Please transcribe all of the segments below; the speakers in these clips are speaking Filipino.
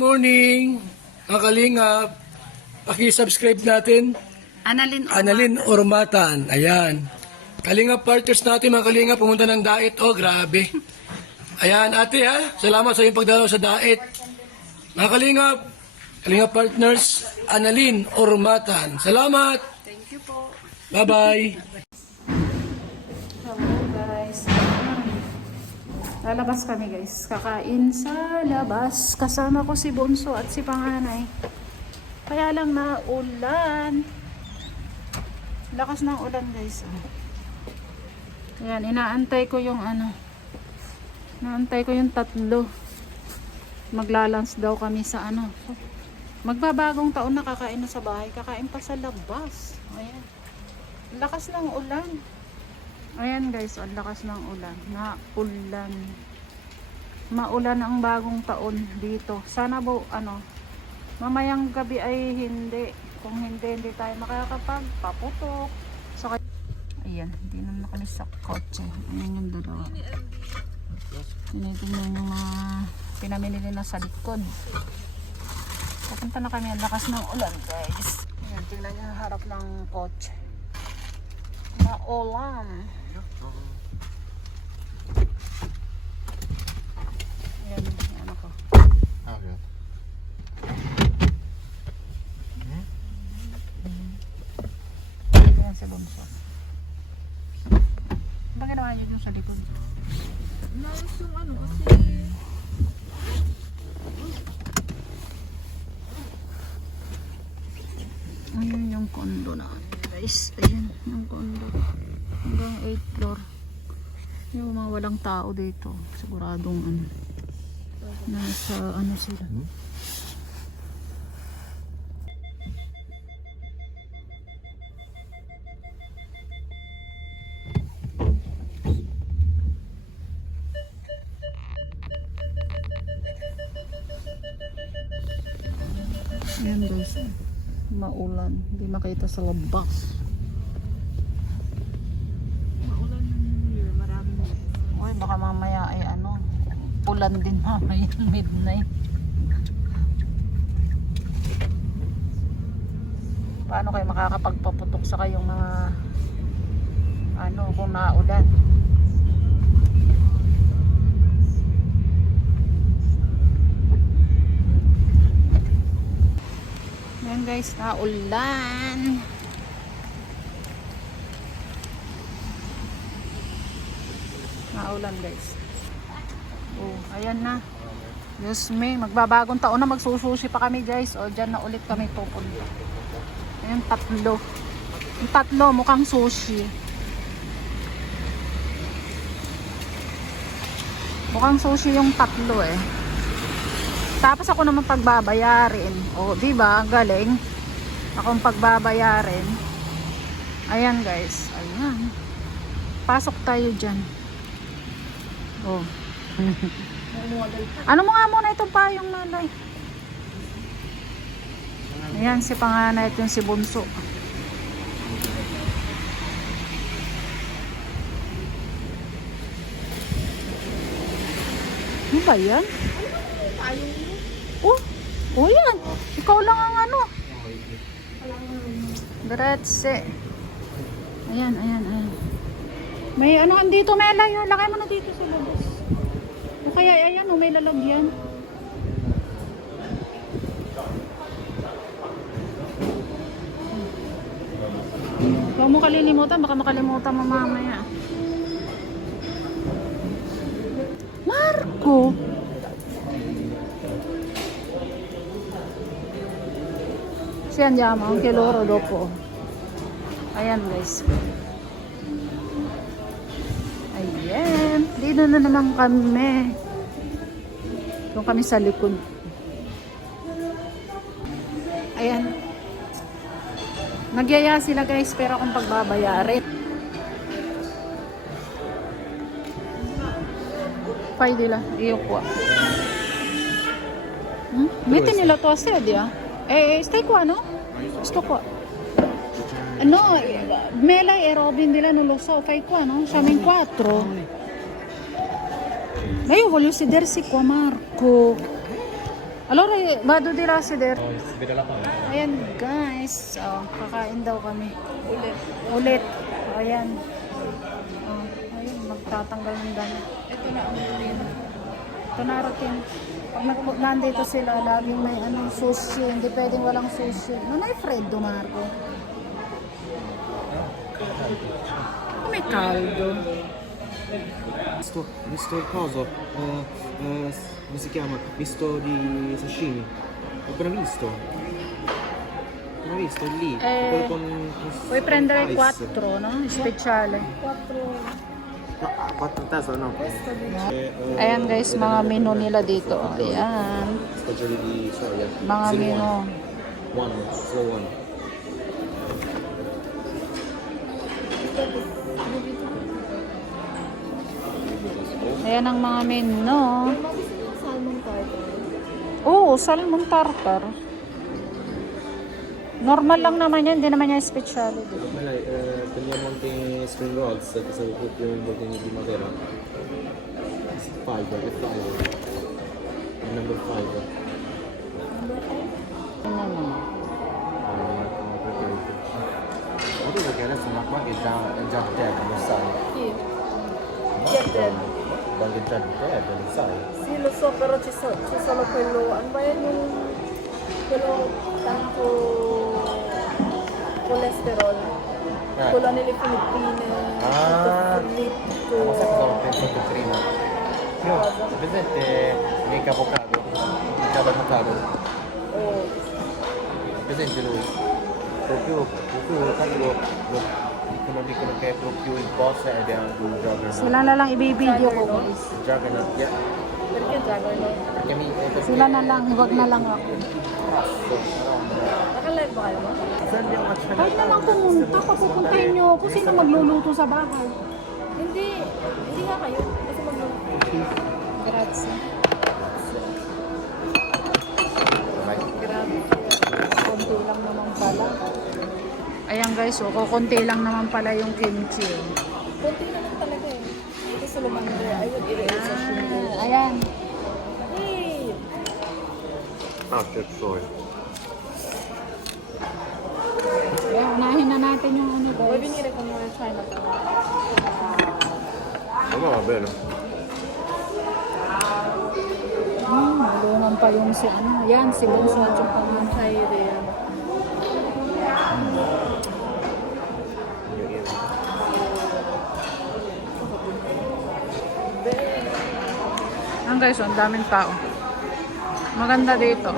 morning, mga kalingap. Paki-subscribe natin, Annalyn Ormatan. Ayan. Kalingap partners natin, mga kalingap, pumunta ng Daet. Oh, grabe. Ayan, ate ha. Salamat sa iyong pagdalaw sa Daet. Mga kalingap partners, Annalyn Ormatan. Salamat. Thank you po. Bye-bye. Hello guys. Lalabas kami guys. Kakain sa labas. Kasama ko si Bunso at si Panganay. Kaya lang na ulan. Lakas ng ulan guys. Ayan, inaantay ko yung Inaantay ko yung tatlo. Maglalans daw kami sa Magbabagong taon na kakain na sa bahay. Kakain pa sa labas. Ayan. Lakas ng ulan. Ayan guys, ang lakas ng ulan. Naulan. Maulan ang bagong taon dito. Sana mamayang gabi ay hindi. Kung hindi tayo makakapagpaputok. So, ayan, hindi naman kami sa kotse. Ayan yung dalawa. Tinitingnan yung mga pinamili na sa likod. Pupunta na kami. Ang lakas ng ulan guys. Ayan, tingnan nyo yung harap ng kotse. Maulan. Ayan, yan ako. Ayan si Bunso. Bakit naman yun yung sa likod? Nais yung kasi Ayan yung condo na guys. Ayan yung condo. Hanggang 8th floor. Yung mga walang tao dito. Siguradong nasa sila. Ayan guys, maulan, hindi makita sa labas. maulan year, maraming Uy, baka mamaya ay ulan din mamaya midnight. Paano kayo makakapagpaputok sa kayong mga kung naulan? Ayan guys, naulan. Naulan guys. Oh, ayan na. Diyos me, magbabagong taon na, magsusushi pa kami guys. O, dyan na ulit kami pupunta. Ayan, tatlo. Yung tatlo, mukhang sushi. Mukhang sushi yung tatlo eh. Tapos ako naman pagbabayarin. O, diba? Galing. Akong pagbabayarin. Ayan guys. Ayan. Pasok tayo dyan. Oh. Ano mo nga muna itong payong nanay? Ayan si Panganay at yung si Bunso. Ano ba yan? Oh yan. Ikaw lang ang Grazie. Ayan. May andito, may layo. Lakay mo na dito sa labas. O kaya, ayan, may lalagyan. Huwag mo kalilimutan, baka makalimutan mo mamaya. Marco! Si andiamo anche loro dopo. Ayan guys. Ayan. Dito na naman kami. Doon kami sa likod. Ayan. Nagyaya sila guys, pero akong pagbabayarin. Fai di là, io qua. Metti nella tua sedia. Stai qua, no? Sto qua. No, Mela e Robin di là non lo so, fai qua, no? Siamo in 4. Ma io voglio sedersi qua, Marco. Allora, vado di rasider. Ayan guys, kakain daw kami. Ulit. Ayan. Ayun, magtatanggal ng dami. Ito na ang routine. Ito na routine. Pag nandito sila, laging may sushi. Hindi pwedeng walang sushi. Nanay Freddo, Marco. May caldo. Visto il coso, come si chiama? Visto di sashimi. Ho appena visto. Appena visto è lì. Quello Puoi prendere rice. 4, no? Speciale. No, 4 taso no. Ayan guys, mga menu nila dito. Ayan. Stagioni di soia. Mga menu. One, slow one. Ayan ang mga menu. Salmon tartar. Oo, salmon tartar. Normal lang naman yan, hindi naman yan speciality. Malay, prendiamo anche spring rolls, che sono proprio in bottiglia di Matera. 5, che 5? Number 5. Ma tu perché adesso una qua che è già dead, lo sai? Chi? Chi è dead? Quando è già dead, lo sai? Sì, lo so, però c'è solo quello. Ano ba yan yung quello tanto colesterol? Quello nelle Filippine. Ah. Fritto. Ma sai cosa ho pensato prima? Io, presente miei avocado? Il capo avocado? Oh. Presente lui? Proprio quello dicono che è proprio il boss ed è anche un juggernaut. Sila na lang ibibideo ko guys. Juggernaut, yeah. Perché Juggernaut? Perché Sila na lang, huwag na lang ako. Nakalive ba kayo mo? Kahit naman pumunta, papupuntahin niyo ako. Sino magluluto sa bahay? Hindi. Hindi nga kayo. Kasi Grazie. Grabe. Konti lang naman pala. Ayan guys, konti lang naman pala yung kimchi. Konti na lang talaga eh. Ito sa lumandre. I would eat it as a shrimp. Ayan. Hey! Ah, c'è il soy. Ayan, unahin na natin yung ano Vuoi guys. venire con noi a Chinatown? No, va bene. Malungan pa yung si ano. Ayan, si Bonso at yung Non c'hai idea. Ayan guys, ang daming tao. Maganda dito.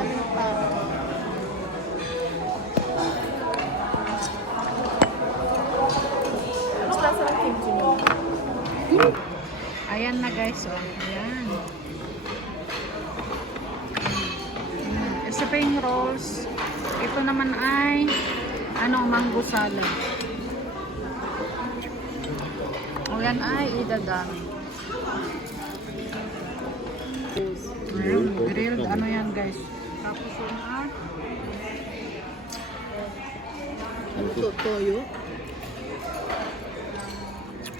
Ano klase ng kimchi mo? Ayan na guys, ayan. Spring rolls. Ito naman ay mango salad. O yan ay idadami. Ayan, grilled ano yan guys. Tapos yun Toyo?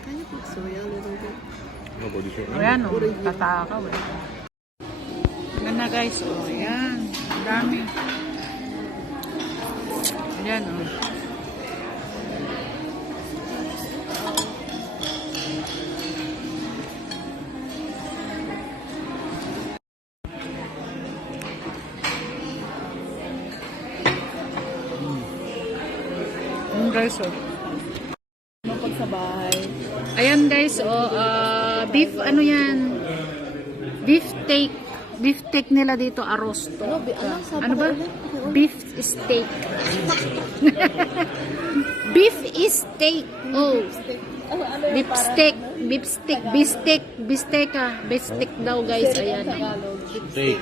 Can you put soya a little bit? No, poi dicevo. ayan o, tatakaw eh. Ayan na guys, ayan. Ang dami. Ayan o. Ayan guys o. Pag sa bahay. Ayan guys, beef ano yan? Beef steak. Beef steak nila dito, arrosto. Ano ba? Beef steak. Beef steak. Oh. Beef steak. Beef steak. Beef steak. Beef steak Beef steak daw guys. Ayan. Steak.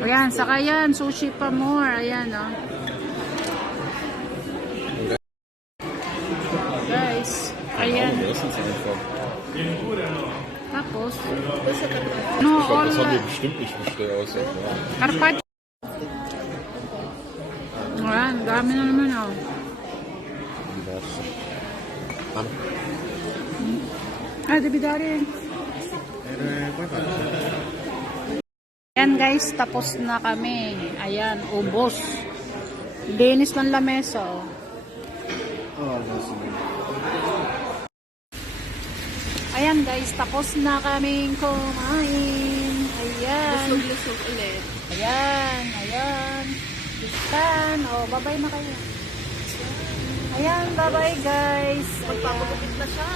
Ayan, saka yan. Sushi pa more. Ayan guys. Ayan. Tapos, no, all, bestimmt nicht bestellen aus. carpaccio. Ayan, dami na naman oh. Diverso. Devi dare. Come faccio? Ayan guys, tapos na kami. Ayan, ubos. Linis ng lamesa. Oh. Oh, nice. Ayan guys, tapos na kaming kumain. Ayan. Lusog-lusog ulit. Ayan. Bistan. Oh, bye-bye na kayo. Ayan, bye-bye guys. Magpapagupit na siya.